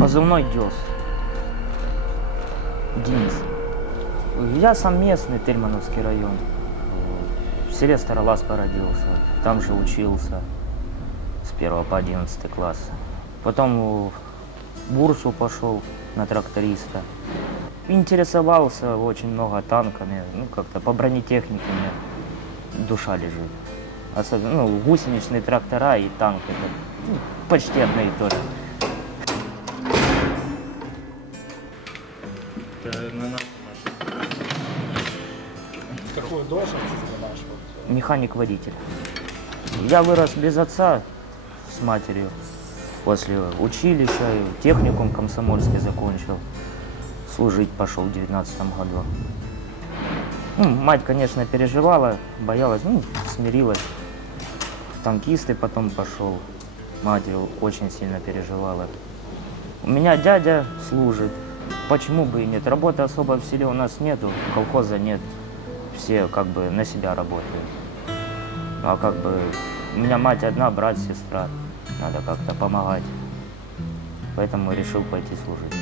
Позывной Дёс. Денис. Я сам местный, Тельмановский район. В селе Староласка родился. Там же учился с 1 по 11 класс. Потом в Бурсу пошел на тракториста. Интересовался очень много танками. Как-то по бронетехнике мне душа лежит. Особенно гусеничные трактора и танки. Это, почти одно и то же. Какую должность ты занимаешь? Механик-водитель. Я вырос без отца с матерью. После училища, техникум комсомольский закончил. Служить пошел в 19 году. Мать, конечно, переживала, боялась, смирилась. В танкисты потом пошел. Мать очень сильно переживала. У меня дядя служит. Почему бы и нет? Работы особо в селе у нас нету, колхоза нет. Все как бы на себя работают. А как бы у меня мать одна, брат, сестра. Надо как-то помогать. Поэтому решил пойти служить.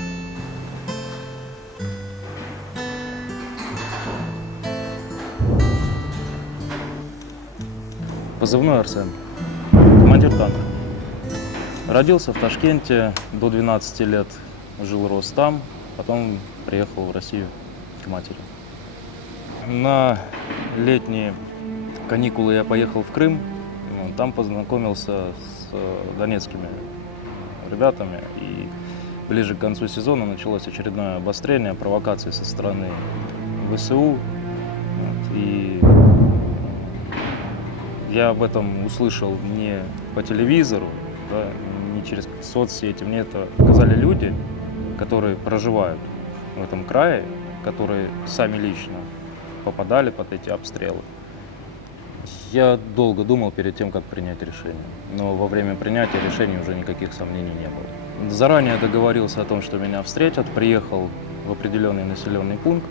Позывной Арсен. Командир танка. Родился в Ташкенте, до 12 лет жил-рос там, потом приехал в Россию к матери. На летние каникулы я поехал в Крым, там познакомился с донецкими ребятами, и ближе к концу сезона началось очередное обострение, провокации со стороны ВСУ. И я об этом услышал не по телевизору, да, не через соцсети. Мне это сказали люди, которые проживают в этом крае, которые сами лично попадали под эти обстрелы. Я долго думал перед тем, как принять решение, но во время принятия решения уже никаких сомнений не было. Заранее договорился о том, что меня встретят, приехал в определенный населенный пункт,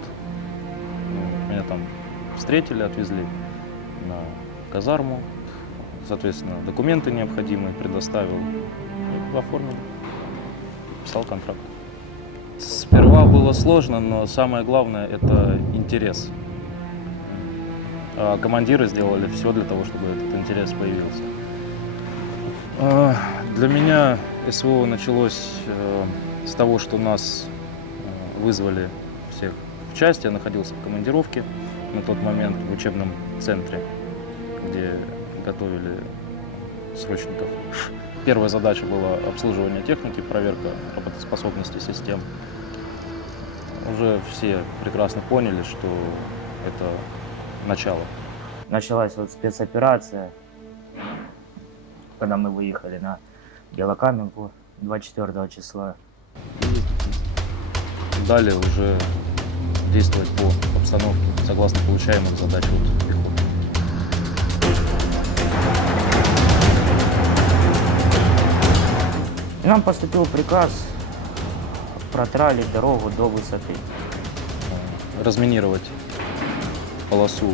меня там встретили, отвезли на казарму, соответственно, документы необходимые предоставил и оформил, писал контракт. Сперва было сложно, но самое главное – это интерес. А командиры сделали все для того, чтобы этот интерес появился. Для меня СВО началось с того, что нас вызвали всех в часть. Я находился в командировке на тот момент в учебном центре, где готовили срочников. Первая задача была обслуживание техники, проверка работоспособности систем. Уже все прекрасно поняли, что это начало. Началась спецоперация, когда мы выехали на Белокаменку 24 числа. И далее уже действовать по обстановке, согласно получаемым задачам пехоты. Нам поступил приказ протралить дорогу до высоты. Разминировать полосу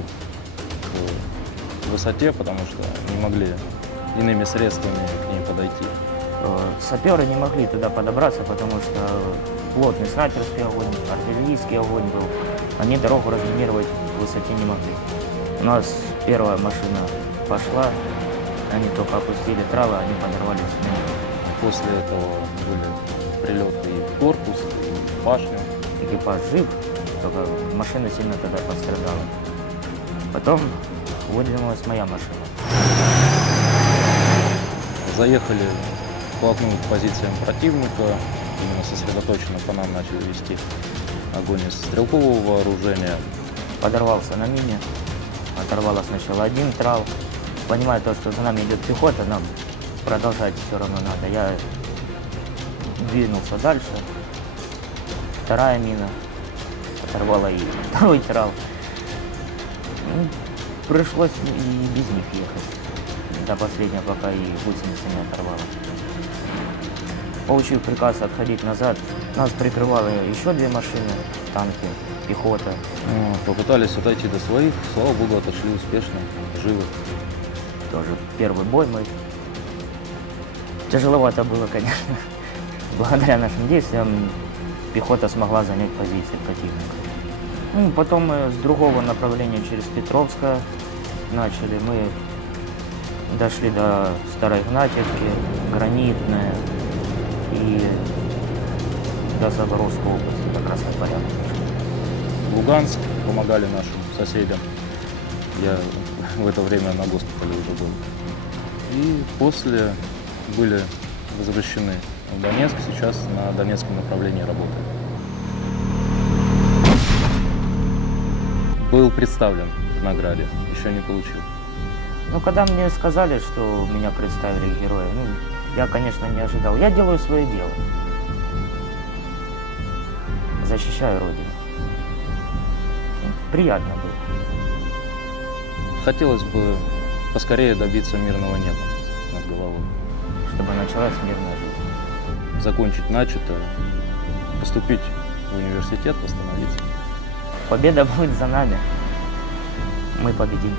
к высоте, потому что не могли иными средствами к ней подойти. Саперы не могли туда подобраться, потому что плотный снайперский огонь, артиллерийский огонь был. Они дорогу разминировать к высоте не могли. У нас первая машина пошла, они только опустили тралы, они подорвались с ней. После этого были прилеты и в корпус, и в башню. Экипаж жив, только машина сильно тогда пострадала. Потом выдвинулась моя машина. Заехали вплотную к позициям противника, именно сосредоточенно по нам начали вести огонь из стрелкового вооружения. Подорвался на мине, оторвало сначала один трал. Понимая то, что за нами идет пехота, нам продолжать все равно надо. Я двинулся дальше. Вторая мина оторвала и второй трал. Пришлось и без них ехать. До последнего, пока и гусеницы не оторвало. Получив приказ отходить назад, нас прикрывало еще две машины, танки, пехота. Попытались отойти до своих, слава богу, отошли успешно, живы. Тоже первый бой мой. Тяжеловато было, конечно. благодаря нашим действиям пехота смогла занять позиции противника. Ну, потом мы с другого направления через Петровское начали. Мы дошли до Староигнатьевки, Гранитное и до Запорожской области, до Красной Поляны. Луганск помогали нашим соседям. Я в это время на госпитале уже был. И после были возвращены в Донецк. Сейчас на Донецком направлении работаю. Был представлен к награде, еще не получил. Ну, когда мне сказали, что меня представили героя, ну, я, конечно, не ожидал. Я делаю свое дело. Защищаю Родину. Ну, приятно было. Хотелось бы поскорее добиться мирного неба над головой. Чтобы началась мирная жизнь. Закончить начатое, поступить в университет, восстановиться. Победа будет за нами. Мы победим.